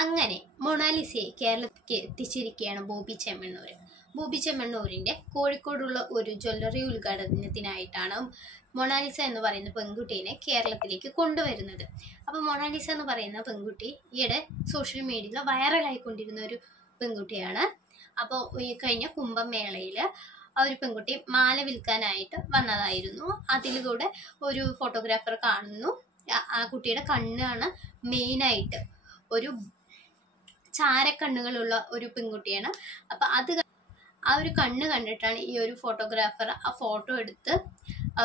അങ്ങനെ മൊണാലിസയെ കേരളത്തിലേക്ക് എത്തിച്ചിരിക്കുകയാണ് ബോബി ചെമ്മണ്ണൂർ. ബോബി ചെമ്മണ്ണൂരിൻ്റെ കോഴിക്കോടുള്ള ഒരു ജ്വല്ലറി ഉദ്ഘാടനത്തിനായിട്ടാണ് മൊണാലിസ എന്ന് പറയുന്ന പെൺകുട്ടീനെ കേരളത്തിലേക്ക് കൊണ്ടുവരുന്നത്. അപ്പോൾ മൊണാലിസ എന്ന് പറയുന്ന പെൺകുട്ടി ഈയിടെ സോഷ്യൽ മീഡിയയിൽ വൈറലായിക്കൊണ്ടിരുന്ന ഒരു പെൺകുട്ടിയാണ്. അപ്പോൾ ഈ കഴിഞ്ഞ കുംഭമേളയിൽ ആ ഒരു പെൺകുട്ടി മാല വിൽക്കാനായിട്ട് വന്നതായിരുന്നു. അതിലൂടെ ഒരു ഫോട്ടോഗ്രാഫർ കാണുന്നു. ആ കുട്ടിയുടെ കണ്ണാണ് മെയിനായിട്ട് ഒരു ചാരക്കണ്ണുകളുള്ള ഒരു പെൺകുട്ടിയാണ്. അപ്പം ആ ഒരു കണ്ണ് കണ്ടിട്ടാണ് ഈ ഒരു ഫോട്ടോഗ്രാഫർ ആ ഫോട്ടോ എടുത്ത്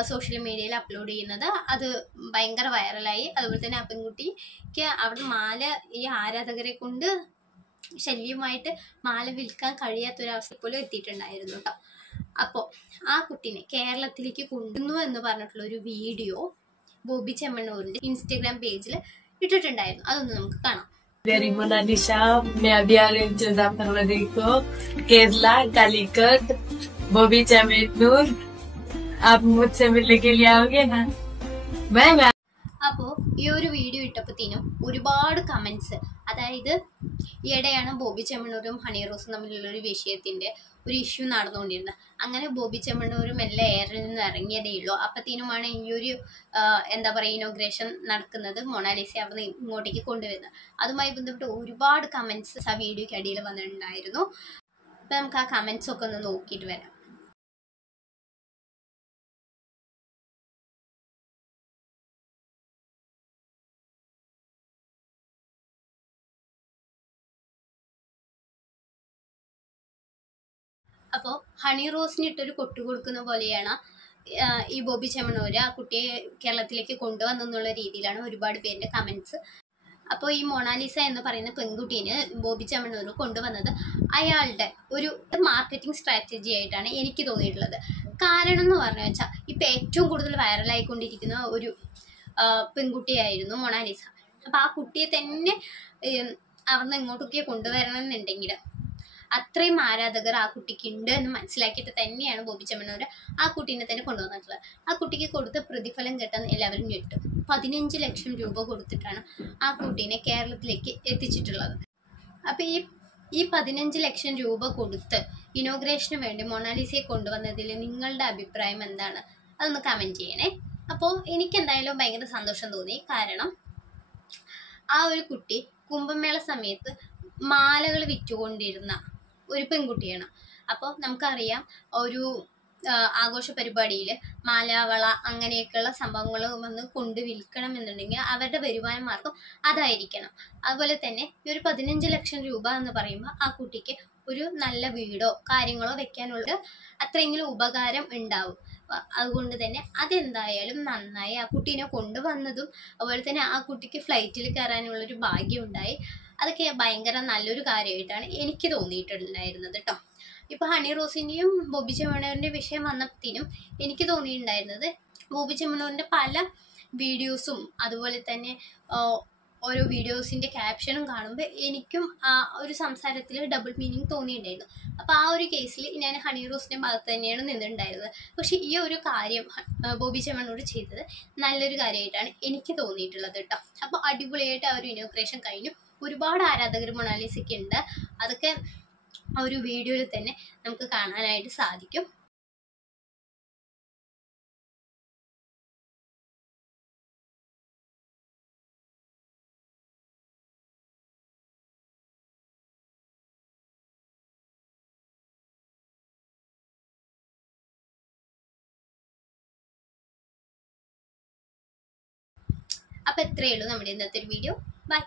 സോഷ്യൽ മീഡിയയിൽ അപ്ലോഡ് ചെയ്യുന്നത്. അത് ഭയങ്കര വൈറലായി. അതുപോലെ തന്നെ ആ പെൺകുട്ടിക്ക് അവിടെ മാല ഈ ആരാധകരെ കൊണ്ട് ശല്യമായിട്ട് മാല വിൽക്കാൻ കഴിയാത്തൊരവസ്ഥ പോലും എത്തിയിട്ടുണ്ടായിരുന്നു കേട്ടോ. അപ്പോൾ ആ കുട്ടീനെ കേരളത്തിലേക്ക് കൊണ്ടുവന്നു എന്ന് പറഞ്ഞിട്ടുള്ള ഒരു വീഡിയോ ബോബി ചെമ്മണ്ണൂരിൻ്റെ ഇൻസ്റ്റഗ്രാം പേജിൽ ഇട്ടിട്ടുണ്ടായിരുന്നു. അതൊന്ന് നമുക്ക് കാണാം. Dari Monanisha, मैं अभी आ रही हूँ 14 फरवरी को केरला कालीकट बॉबी चेम्मन्नूर। आप मुझसे मिलने के लिए आओगे ना? मैं അപ്പോൾ ഈ ഒരു വീഡിയോ ഇട്ടപ്പോഴത്തേനും ഒരുപാട് കമൻസ്, അതായത് ഈയിടെയാണ് ബോബി ചെമ്മണ്ണൂരും ഹണി റോസും തമ്മിലുള്ള ഒരു വിഷയത്തിൻ്റെ ഒരു ഇഷ്യൂ നടന്നുകൊണ്ടിരുന്നത്. അങ്ങനെ ബോബി ചെമ്മണ്ണൂരും എല്ലാം എയറിൽ നിന്ന് ഇറങ്ങിയതേ ഉള്ളൂ. അപ്പത്തേനുമാണ് ഈ ഒരു എന്താ പറയുക ഇനോഗ്രേഷൻ നടക്കുന്നത്, മൊണാലിസ അവിടെ നിന്ന് ഇങ്ങോട്ടേക്ക് കൊണ്ടുവരുന്നത്. അതുമായി ബന്ധപ്പെട്ട് ഒരുപാട് കമൻസ് ആ വീഡിയോയ്ക്ക് അടിയിൽ വന്നിട്ടുണ്ടായിരുന്നു. അപ്പം നമുക്ക് ആ കമൻസ് ഒക്കെ ഒന്ന് നോക്കിയിട്ട് വരാം. അപ്പോൾ ഹണി റോസിന് ഇട്ടൊരു കൊട്ടു കൊടുക്കുന്ന പോലെയാണ് ഈ ബോബി ചെമ്മണ്ണൂർ ആ കുട്ടിയെ കേരളത്തിലേക്ക് കൊണ്ടുവന്നെന്നുള്ള രീതിയിലാണ് ഒരുപാട് പേരുടെ കമൻസ്. അപ്പോൾ ഈ മൊണാലിസ എന്ന് പറയുന്ന പെൺകുട്ടീനെ ബോബി ചെമ്മണ്ണൂർ കൊണ്ടുവന്നത് അയാളുടെ ഒരു മാർക്കറ്റിംഗ് സ്ട്രാറ്റജി ആയിട്ടാണ് എനിക്ക് തോന്നിയിട്ടുള്ളത്. കാരണം എന്ന് പറഞ്ഞു വെച്ചാൽ ഇപ്പം ഏറ്റവും കൂടുതൽ വൈറലായിക്കൊണ്ടിരിക്കുന്ന ഒരു പെൺകുട്ടിയായിരുന്നു മൊണാലിസ. അപ്പോൾ ആ കുട്ടിയെ തന്നെ അവിടുന്ന് ഇങ്ങോട്ടൊക്കെ കൊണ്ടുവരണം എന്നുണ്ടെങ്കിൽ അത്രയും ആരാധകർ ആ കുട്ടിക്ക് ഉണ്ട് എന്ന് മനസ്സിലാക്കിയിട്ട് തന്നെയാണ് ബോബി ചെമ്മണ്ണൂർ ആ കുട്ടീനെ തന്നെ കൊണ്ടുവന്നിട്ടുള്ളത്. ആ കുട്ടിക്ക് കൊടുത്ത പ്രതിഫലം കിട്ടാൻ എല്ലാവരും ഞെട്ടും. 15 ലക്ഷം രൂപ കൊടുത്തിട്ടാണ് ആ കുട്ടീനെ കേരളത്തിലേക്ക് എത്തിച്ചിട്ടുള്ളത്. അപ്പോൾ ഈ 15 ലക്ഷം രൂപ കൊടുത്ത് ഇനോഗ്രേഷന് വേണ്ടി മൊണാലിസയെ കൊണ്ടുവന്നതിൽ നിങ്ങളുടെ അഭിപ്രായം എന്താണ്? അതൊന്ന് കമൻറ്റ് ചെയ്യണേ. അപ്പോൾ എനിക്കെന്തായാലും ഭയങ്കര സന്തോഷം തോന്നി. കാരണം ആ ഒരു കുട്ടി കുംഭമേള സമയത്ത് മാലകൾ വിറ്റുകൊണ്ടിരുന്ന ഒരു പെൺകുട്ടിയാണ്. അപ്പോൾ നമുക്കറിയാം ഒരു ആഘോഷ പരിപാടിയിൽ മാലാവള അങ്ങനെയൊക്കെയുള്ള സംഭവങ്ങൾ വന്ന് കൊണ്ട് വിൽക്കണം എന്നുണ്ടെങ്കിൽ അവരുടെ വരുമാന മാർഗം അതായിരിക്കണം. അതുപോലെ തന്നെ ഈ ഒരു 15 ലക്ഷം രൂപ എന്ന് പറയുമ്പോൾ ആ കുട്ടിക്ക് ഒരു നല്ല വീടോ കാര്യങ്ങളോ വെക്കാനുള്ള അത്രയെങ്കിലും ഉപകാരം ഉണ്ടാവും. അതുകൊണ്ട് തന്നെ അതെന്തായാലും നന്നായി. ആ കുട്ടീനെ കൊണ്ടുവന്നതും അതുപോലെ തന്നെ ആ കുട്ടിക്ക് ഫ്ലൈറ്റിൽ കയറാനുള്ളൊരു ഭാഗ്യം ഉണ്ടായി. അതൊക്കെ ഭയങ്കര നല്ലൊരു കാര്യമായിട്ടാണ് എനിക്ക് തോന്നിയിട്ടുണ്ടായിരുന്നത് കേട്ടോ. ഇപ്പോൾ ഹണി റോസിൻ്റെയും ബോബി ചെമ്മണ്ണൂരിൻ്റെ വിഷയം വന്നപ്പോഴത്തേനും എനിക്ക് തോന്നിയിട്ടുണ്ടായിരുന്നത് ബോബി ചെമ്മണ്ണൂരിൻ്റെ പല വീഡിയോസും അതുപോലെ തന്നെ ഓരോ വീഡിയോസിൻ്റെ ക്യാപ്ഷനും കാണുമ്പോൾ എനിക്കും ആ ഒരു സംസാരത്തിൽ ഡബിൾ മീനിങ് തോന്നിയിട്ടുണ്ടായിരുന്നു. അപ്പോൾ ആ ഒരു കേസിൽ ഞാൻ ഹണി റോസിൻ്റെ ഭാഗത്ത് തന്നെയാണ് നിന്നിട്ടുണ്ടായിരുന്നത്. പക്ഷേ ഈ ഒരു കാര്യം ബോബി ചെമ്മണ്ണൂർ ചെയ്തത് നല്ലൊരു കാര്യമായിട്ടാണ് എനിക്ക് തോന്നിയിട്ടുള്ളത് കേട്ടോ. അപ്പോൾ അടിപൊളിയായിട്ട് ആ ഒരു ഇനോഗ്രേഷൻ കഴിഞ്ഞു. ഒരുപാട് ആരാധകർ മൊണാലിസയ്ക്ക് ഉണ്ട്. അതൊക്കെ ആ ഒരു വീഡിയോയിൽ തന്നെ നമുക്ക് കാണാനായിട്ട് സാധിക്കും. അപ്പോൾ ഇത്രയേ ഉള്ളൂ നമ്മുടെ ഇന്നത്തെ ഒരു വീഡിയോ. ബൈ.